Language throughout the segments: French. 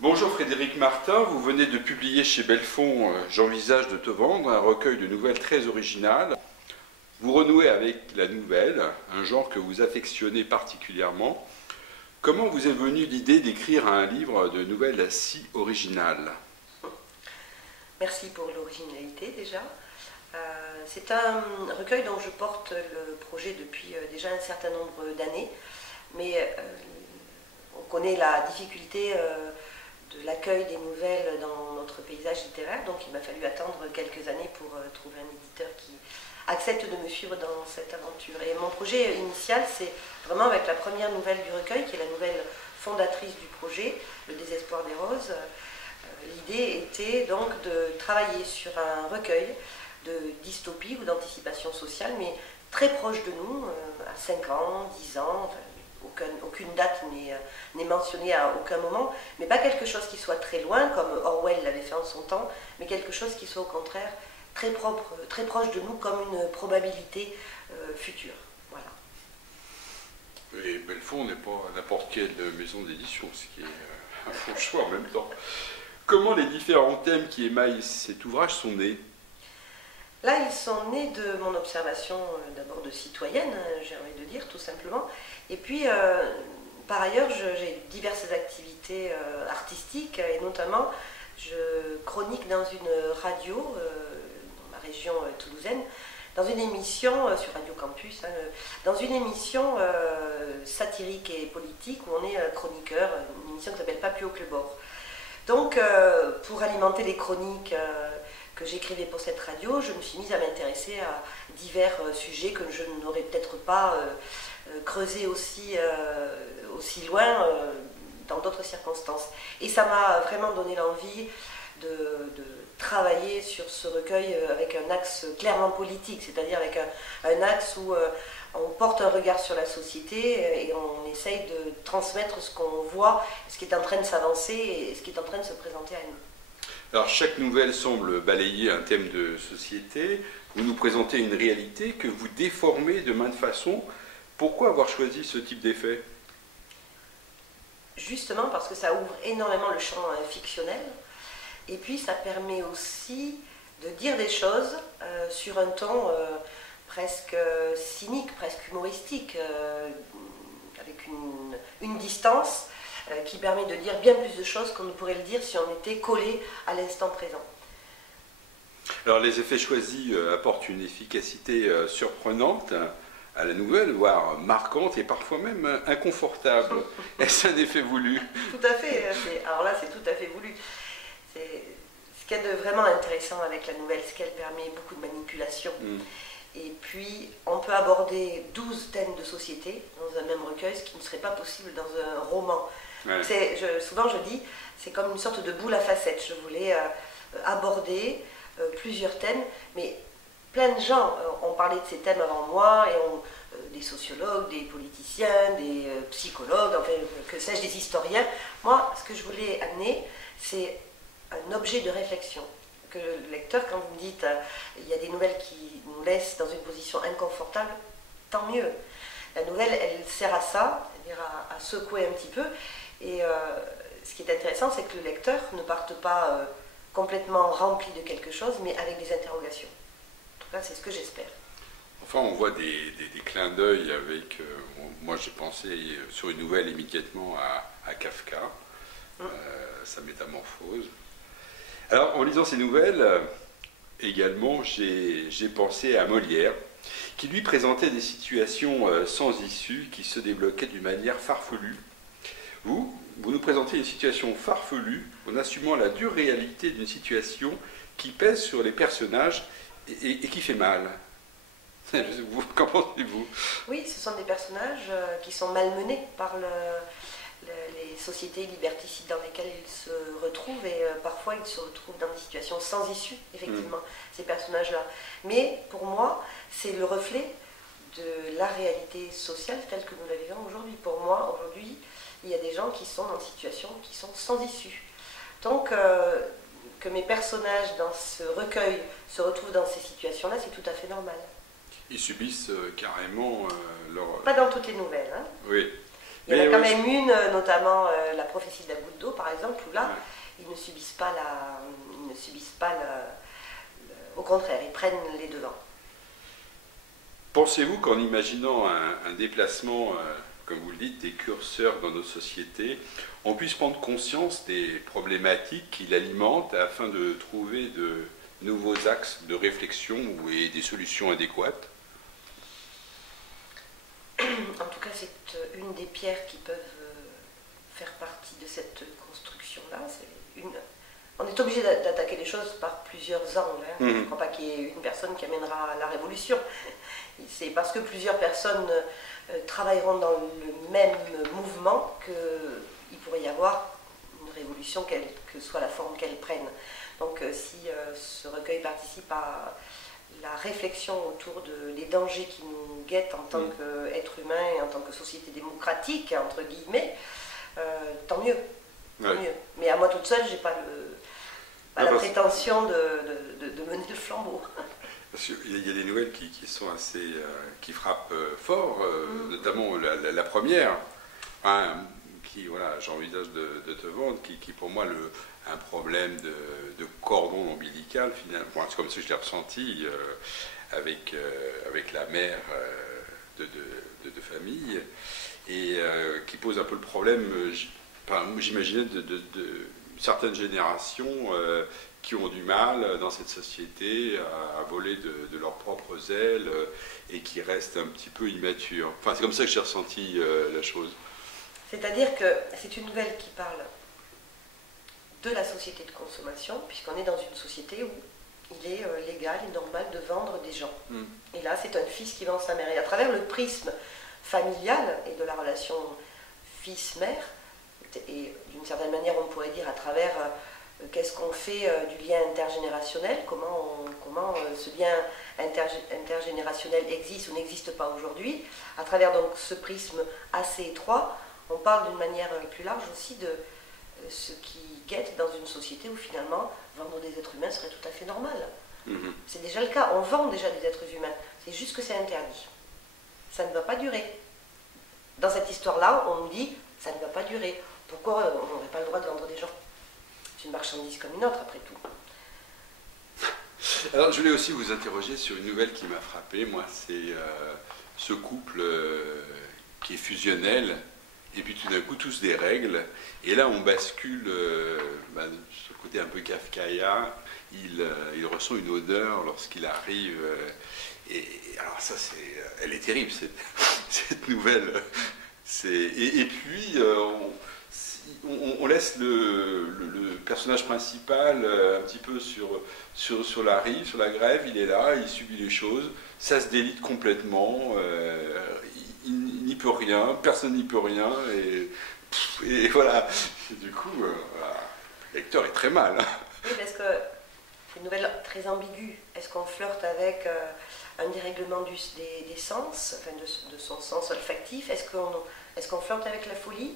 Bonjour Frédéric Martin, vous venez de publier chez Belfond J'envisage de te vendre, un recueil de nouvelles très originales. Vous renouez avec la nouvelle, un genre que vous affectionnez particulièrement. Comment vous est venue l'idée d'écrire un livre de nouvelles si originales? Merci pour l'originalité déjà. C'est un recueil dont je porte le projet depuis déjà un certain nombre d'années, mais on connaît la difficulté de l'accueil des nouvelles dans notre paysage littéraire, donc il m'a fallu attendre quelques années pour trouver un éditeur qui accepte de me suivre dans cette aventure. Et mon projet initial, c'est vraiment avec la première nouvelle du recueil, qui est la nouvelle fondatrice du projet, Le désespoir des roses. L'idée était donc de travailler sur un recueil de dystopie ou d'anticipation sociale, mais très proche de nous, à 5 ans, 10 ans, enfin, aucune date n'est mentionnée à aucun moment, mais pas quelque chose qui soit très loin, comme Orwell l'avait fait en son temps, mais quelque chose qui soit au contraire très propre, très proche de nous, comme une probabilité future. Voilà. Et Belfond n'est pas n'importe quelle maison d'édition, ce qui est un bon choix en même temps. Comment les différents thèmes qui émaillent cet ouvrage sont nés? Là, ils sont nés de mon observation d'abord de citoyenne, j'ai envie de dire, tout simplement. Et puis, par ailleurs, j'ai diverses activités artistiques, et notamment, je chronique dans une radio, dans ma région toulousaine, dans une émission sur Radio Campus, dans une émission satirique et politique où on est chroniqueur, une émission qui s'appelle Papillot Clebord. Donc, pour alimenter les chroniques que j'écrivais pour cette radio, je me suis mise à m'intéresser à divers sujets que je n'aurais peut-être pas creusés aussi loin dans d'autres circonstances. Et ça m'a vraiment donné l'envie de travailler sur ce recueil avec un axe clairement politique, c'est-à-dire avec un axe où on porte un regard sur la société et on essaye de transmettre ce qu'on voit, ce qui est en train de s'avancer et ce qui est en train de se présenter à nous. Alors chaque nouvelle semble balayer un thème de société, vous nous présentez une réalité que vous déformez de maintes façons. Pourquoi avoir choisi ce type d'effet? Justement parce que ça ouvre énormément le champ fictionnel, et puis ça permet aussi de dire des choses sur un ton presque cynique, presque humoristique, avec une distance qui permet de dire bien plus de choses qu'on ne pourrait le dire si on était collé à l'instant présent. Alors les effets choisis apportent une efficacité surprenante à la nouvelle, voire marquante et parfois même inconfortable. Est-ce un effet voulu? Tout à fait, alors là c'est tout à fait voulu. Ce qu'il y a de vraiment intéressant avec la nouvelle, c'est qu'elle permet beaucoup de manipulation. Et puis, on peut aborder 12 thèmes de société dans un même recueil, ce qui ne serait pas possible dans un roman. Ouais. Souvent, je dis, c'est comme une sorte de boule à facettes. Je voulais aborder plusieurs thèmes, mais plein de gens ont parlé de ces thèmes avant moi, et des sociologues, des politiciens, des psychologues, enfin, que sais-je, des historiens. Moi, ce que je voulais amener, c'est un objet de réflexion. Que le lecteur, quand vous me dites il y a des nouvelles qui nous laissent dans une position inconfortable, tant mieux. La nouvelle, elle sert à ça, c'est-à-dire à secouer un petit peu. Et ce qui est intéressant, c'est que le lecteur ne parte pas complètement rempli de quelque chose, mais avec des interrogations. En tout cas, c'est ce que j'espère. Enfin, on voit des clins d'œil avec... moi, j'ai pensé sur une nouvelle immédiatement à Kafka, sa métamorphose. Alors, en lisant ces nouvelles, également, j'ai pensé à Molière, qui lui présentait des situations sans issue, qui se débloquaient d'une manière farfelue. Vous nous présentez une situation farfelue en assumant la dure réalité d'une situation qui pèse sur les personnages et qui fait mal. Qu'en pensez-vous? Oui, ce sont des personnages qui sont malmenés par les sociétés liberticides dans lesquelles ils se retrouvent, et parfois ils se retrouvent dans des situations sans issue, effectivement, ces personnages-là. Mais pour moi, c'est le reflet de la réalité sociale telle que nous la vivons aujourd'hui. Pour moi, aujourd'hui, il y a des gens qui sont dans des situations qui sont sans issue. Donc, que mes personnages dans ce recueil se retrouvent dans ces situations-là, c'est tout à fait normal. Ils subissent carrément leur... Pas dans toutes les nouvelles, hein. Oui. Il y en a quand même une, notamment la prophétie de la goutte d'eau, par exemple, où là, ils ne subissent pas au contraire, ils prennent les devants. Pensez-vous qu'en imaginant un déplacement, comme vous le dites, des curseurs dans nos sociétés, on puisse prendre conscience des problématiques qui l'alimentent afin de trouver de nouveaux axes de réflexion et des solutions adéquates? En tout cas, c'est une des pierres qui peuvent faire partie de cette construction-là. On est obligé d'attaquer les choses par plusieurs angles. Je ne crois pas qu'il y ait une personne qui amènera la révolution. C'est parce que plusieurs personnes travailleront dans le même mouvement qu'il pourrait y avoir une révolution, quelle que soit la forme qu'elle prenne. Donc si ce recueil participe à la réflexion autour des dangers qui nous guettent en tant qu'être humain et en tant que société démocratique, entre guillemets, tant mieux. Tant mieux. Mais à moi toute seule, je n'ai pas la prétention de mener le flambeau. Parce qu'il y a des nouvelles qui sont assez, qui frappent fort, notamment la première, qui, voilà, j'envisage de te vendre, qui pour moi un problème de cordon ombilical, finalement. Bon, c'est comme ça que je l'ai ressenti avec la mère de famille, et qui pose un peu le problème, j'imaginais, de certaines générations qui ont du mal dans cette société à voler de leurs propres ailes et qui restent un petit peu immatures. Enfin, c'est comme ça que j'ai ressenti la chose. C'est-à-dire que c'est une nouvelle qui parle de la société de consommation, puisqu'on est dans une société où il est légal et normal de vendre des gens. Et là, c'est un fils qui vend sa mère. Et à travers le prisme familial et de la relation fils-mère, et d'une certaine manière, on pourrait dire à travers qu'est-ce qu'on fait du lien intergénérationnel, comment ce lien intergénérationnel existe ou n'existe pas aujourd'hui. À travers donc ce prisme assez étroit, on parle d'une manière plus large aussi de ce qui guette dans une société où finalement vendre des êtres humains serait tout à fait normal. C'est déjà le cas, on vend déjà des êtres humains, c'est juste que c'est interdit. Ça ne va pas durer. Dans cette histoire-là, on nous dit ça ne va pas durer. Pourquoi on n'aurait pas le droit de vendre des gens? C'est une marchandise comme une autre, après tout. Alors, je voulais aussi vous interroger sur une nouvelle qui m'a frappé. Moi, c'est ce couple qui est fusionnel, et puis tout d'un coup, tous des règles. Et là, on bascule sur le côté un peu kafkaïen. Il ressent une odeur lorsqu'il arrive. Et alors, ça, elle est terrible, cette nouvelle. Et puis, on laisse le personnage principal un petit peu sur la rive, sur la grève. Il est là, il subit les choses, ça se délite complètement, il n'y peut rien, personne n'y peut rien, et voilà. Et du coup, le lecteur est très mal. Oui, parce que c'est une nouvelle très ambiguë. Est-ce qu'on flirte avec un dérèglement des sens, enfin de son sens olfactif? Est-ce qu'on flirte avec la folie?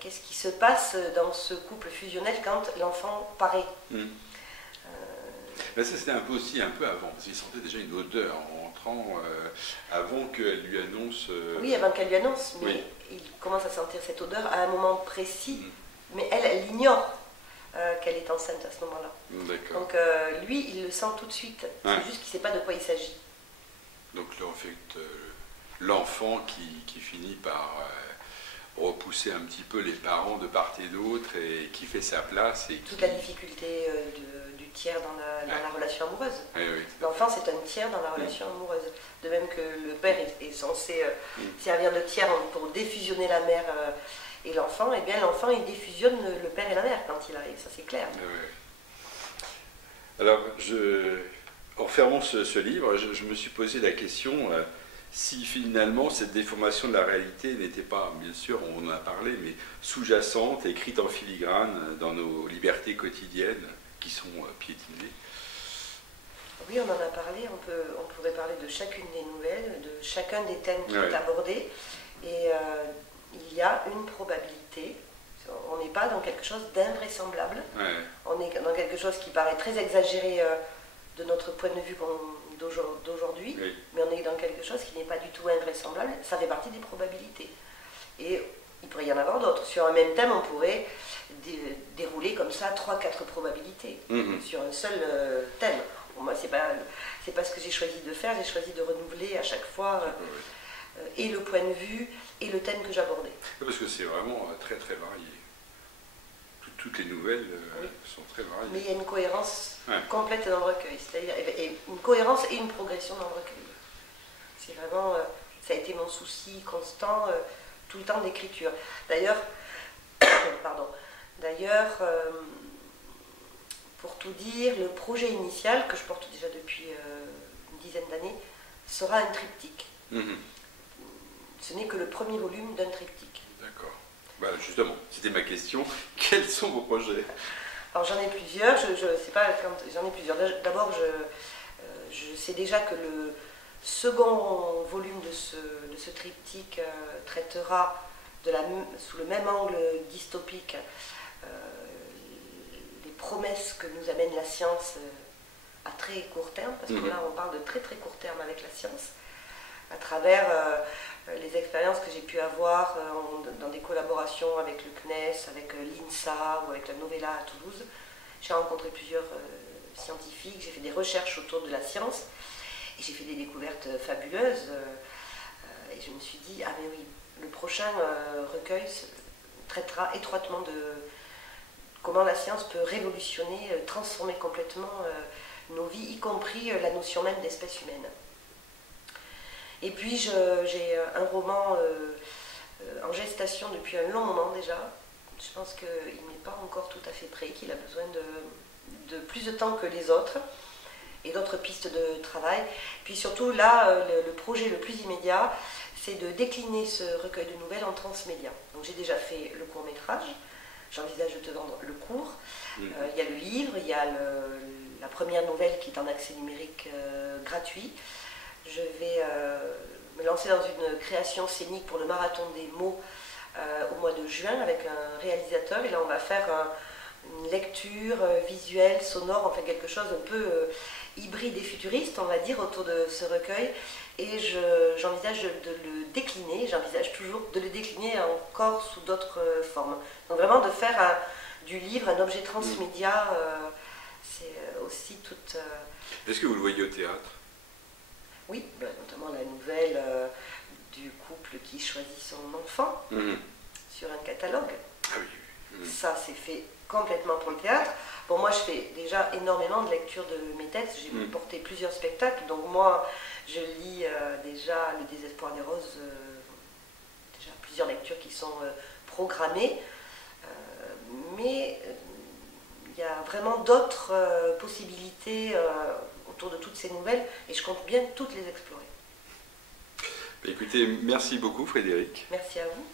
Qu'est-ce qui se passe dans ce couple fusionnel quand l'enfant paraît? Ça, c'était un peu avant, parce qu'il sentait déjà une odeur en rentrant, avant qu'elle lui annonce... Oui, avant qu'elle lui annonce, mais il commence à sentir cette odeur à un moment précis, mais elle ignore qu'elle est enceinte à ce moment-là. Donc lui, il le sent tout de suite, c'est juste qu'il ne sait pas de quoi il s'agit. Donc là, en fait, l'enfant qui finit par... repousser un petit peu les parents de part et d'autre et qui fait sa place. Et toute la difficulté du tiers dans la relation amoureuse. Oui. L'enfant, c'est un tiers dans la relation amoureuse. De même que le père est censé servir de tiers pour défusionner la mère et l'enfant, et bien l'enfant, il défusionne le père et la mère quand il arrive, ça c'est clair. Alors, en fermant ce livre, je me suis posé la question... si finalement cette déformation de la réalité n'était pas, bien sûr, on en a parlé, mais sous-jacente, écrite en filigrane dans nos libertés quotidiennes qui sont piétinées. Oui, on en a parlé, on pourrait parler de chacune des nouvelles, de chacun des thèmes qui est abordé, et il y a une probabilité, on n'est pas dans quelque chose d'invraisemblable, on est dans quelque chose qui paraît très exagéré de notre point de vue d'aujourd'hui, mais on est dans quelque chose qui n'est pas du tout invraisemblable, ça fait partie des probabilités. Et il pourrait y en avoir d'autres. Sur un même thème, on pourrait dérouler comme ça 3-4 probabilités sur un seul thème. Bon, moi, c'est pas ce que j'ai choisi de faire. J'ai choisi de renouveler à chaque fois et le point de vue et le thème que j'abordais. Parce que c'est vraiment très très varié. Toutes les nouvelles sont très variées. Mais il y a une cohérence complète dans le recueil, c'est-à-dire une cohérence et une progression dans le recueil. C'est vraiment, ça a été mon souci constant tout le temps d'écriture. D'ailleurs, pour tout dire, le projet initial que je porte déjà depuis une dizaine d'années sera un triptyque. Ce n'est que le premier volume d'un triptyque. D'accord. Bah, justement, c'était ma question. Quels sont vos projets? Alors j'en ai plusieurs, j'en ai plusieurs. D'abord, je sais déjà que le second volume de ce triptyque traitera sous le même angle dystopique les promesses que nous amène la science à très court terme, parce que là on parle de très très court terme avec la science, à travers les expériences que j'ai pu avoir dans des collaborations avec le CNES, avec l'INSA ou avec la Novella à Toulouse. J'ai rencontré plusieurs scientifiques, j'ai fait des recherches autour de la science et j'ai fait des découvertes fabuleuses. Et je me suis dit, ah mais oui, le prochain recueil traitera étroitement de comment la science peut révolutionner, transformer complètement nos vies, y compris la notion même d'espèce humaine. Et puis j'ai un roman en gestation depuis un long moment déjà. Je pense qu'il n'est pas encore tout à fait prêt, qu'il a besoin de plus de temps que les autres et d'autres pistes de travail. Puis surtout là, le projet le plus immédiat, c'est de décliner ce recueil de nouvelles en transmédia. Donc j'ai déjà fait le court-métrage, j'envisage de te vendre le court. Il y a le livre, il y a la première nouvelle qui est en accès numérique gratuit. Je vais me lancer dans une création scénique pour le marathon des mots au mois de juin avec un réalisateur. Et là, on va faire une lecture visuelle, sonore, enfin quelque chose un peu hybride et futuriste, on va dire, autour de ce recueil. Et j'envisage de le décliner, j'envisage toujours de le décliner encore sous d'autres formes. Donc vraiment de faire du livre un objet transmédia, c'est aussi toute... Est-ce que vous le voyez au théâtre? Oui, notamment la nouvelle du couple qui choisit son enfant sur un catalogue. Ah oui. Ça, c'est fait complètement pour le théâtre. Bon, moi, je fais déjà énormément de lecture de mes textes. J'ai porté plusieurs spectacles. Donc moi, je lis déjà Le désespoir des roses, déjà plusieurs lectures qui sont programmées. Mais il y a vraiment d'autres possibilités autour de toutes ces nouvelles et je compte bien toutes les explorer. Écoutez, merci beaucoup Frédéric. Merci à vous.